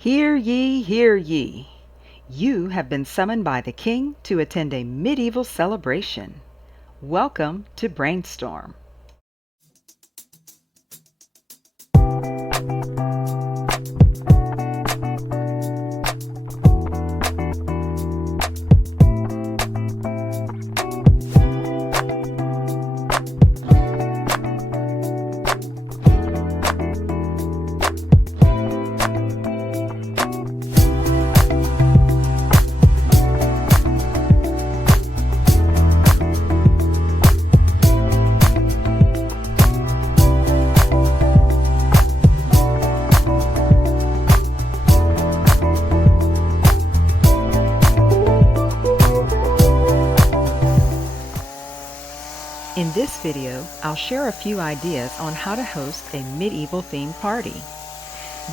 Hear ye, hear ye. You have been summoned by the king to attend a medieval celebration. Welcome to BrainSTORM. In this video, I'll share a few ideas on how to host a medieval themed party.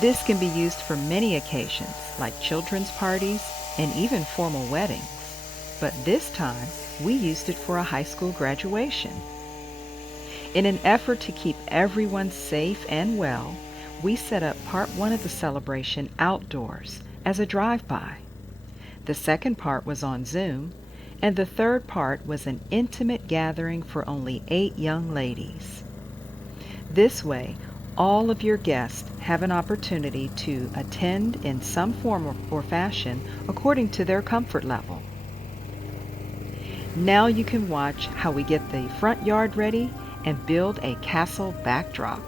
This can be used for many occasions, like children's parties and even formal weddings. But this time, we used it for a high school graduation. In an effort to keep everyone safe and well, we set up part one of the celebration outdoors as a drive-by. The second part was on Zoom, and the third part was an intimate gathering for only 8 young ladies. This way, all of your guests have an opportunity to attend in some form or fashion according to their comfort level. Now you can watch how we get the front yard ready and build a castle backdrop.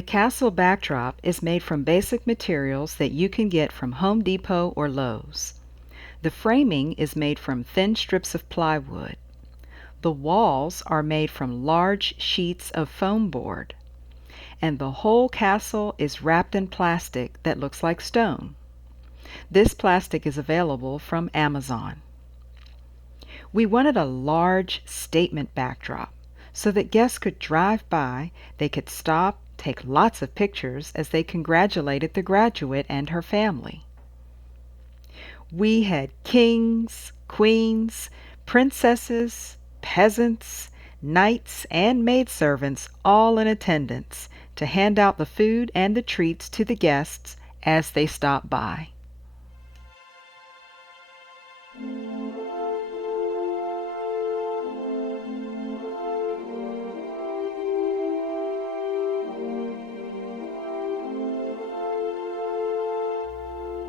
The castle backdrop is made from basic materials that you can get from Home Depot or Lowe's. The framing is made from thin strips of plywood. The walls are made from large sheets of foam board. And the whole castle is wrapped in plastic that looks like stone. This plastic is available from Amazon. We wanted a large statement backdrop so that guests could drive by, they could stop, take lots of pictures as they congratulated the graduate and her family. We had kings, queens, princesses, peasants, knights, and maidservants all in attendance to hand out the food and the treats to the guests as they stopped by.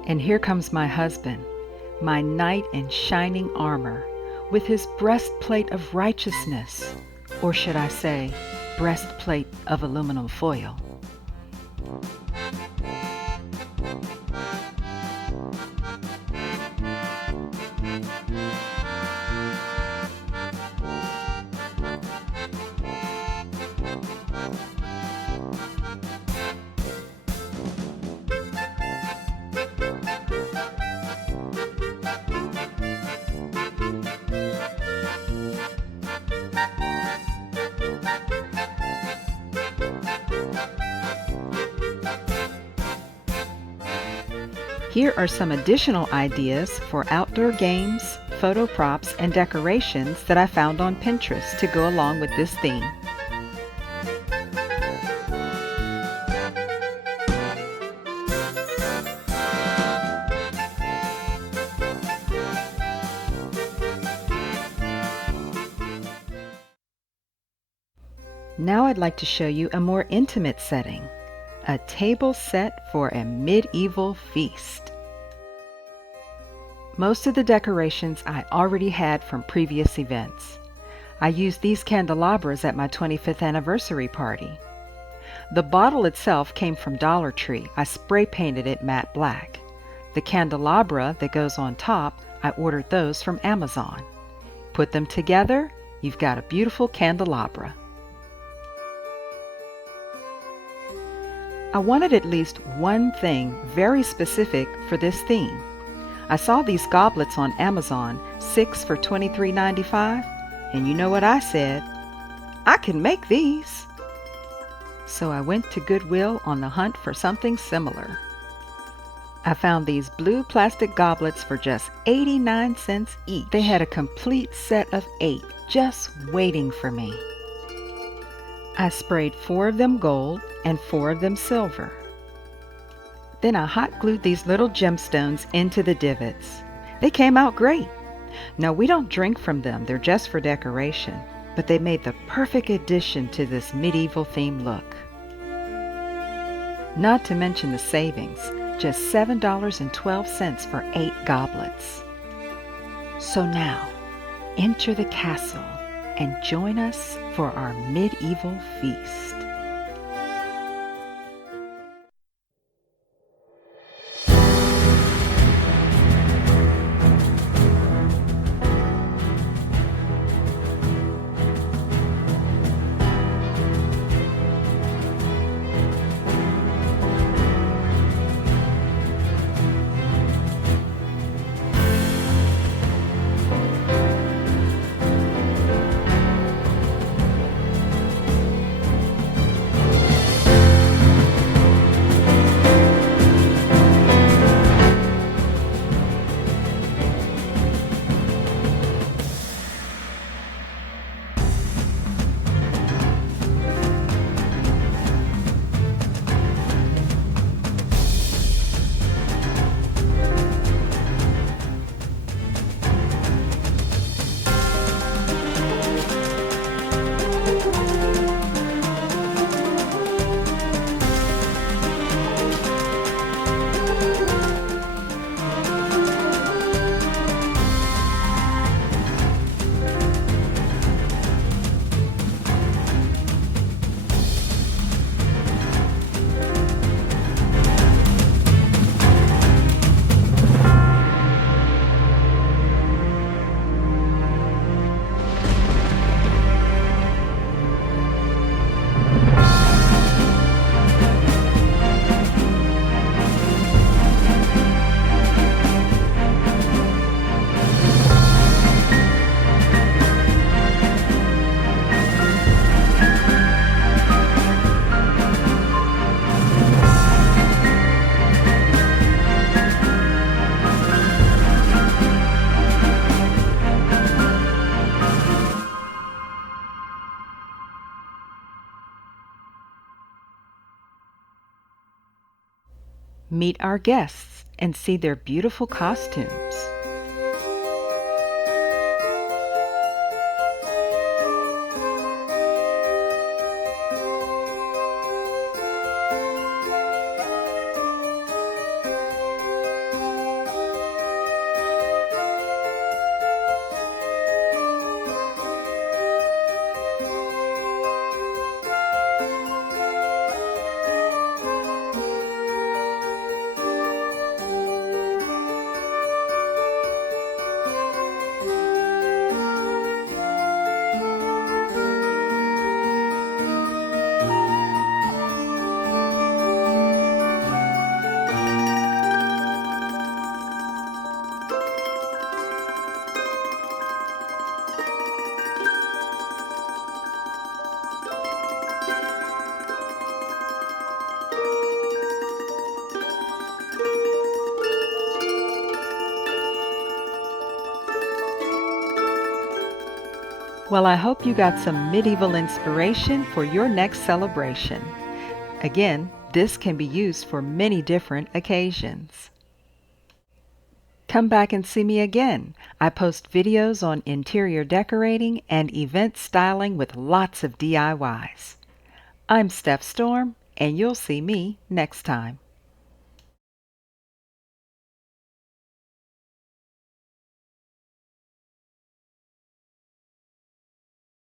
And here comes my husband, my knight in shining armor, with his breastplate of righteousness, or should I say, breastplate of aluminum foil. Here are some additional ideas for outdoor games, photo props, and decorations that I found on Pinterest to go along with this theme. Now I'd like to show you a more intimate setting. A table set for a medieval feast. Most of the decorations I already had from previous events. I used these candelabras at my 25th anniversary party. The bottle itself came from Dollar Tree. I spray painted it matte black. The candelabra that goes on top, I ordered those from Amazon. Put them together, you've got a beautiful candelabra. I wanted at least one thing very specific for this theme. I saw these goblets on Amazon, 6 for $23.95, and you know what I said? I can make these. So I went to Goodwill on the hunt for something similar. I found these blue plastic goblets for just 89 cents each. They had a complete set of 8 just waiting for me. I sprayed 4 of them gold and 4 of them silver. Then I hot glued these little gemstones into the divots. They came out great. Now we don't drink from them, they're just for decoration, but they made the perfect addition to this medieval theme look. Not to mention the savings, just $7.12 for 8 goblets. So now, enter the castle and join us for our medieval feast. Meet our guests and see their beautiful costumes. Well, I hope you got some medieval inspiration for your next celebration. Again, this can be used for many different occasions. Come back and see me again. I post videos on interior decorating and event styling with lots of DIYs. I'm Steph Storm, and you'll see me next time.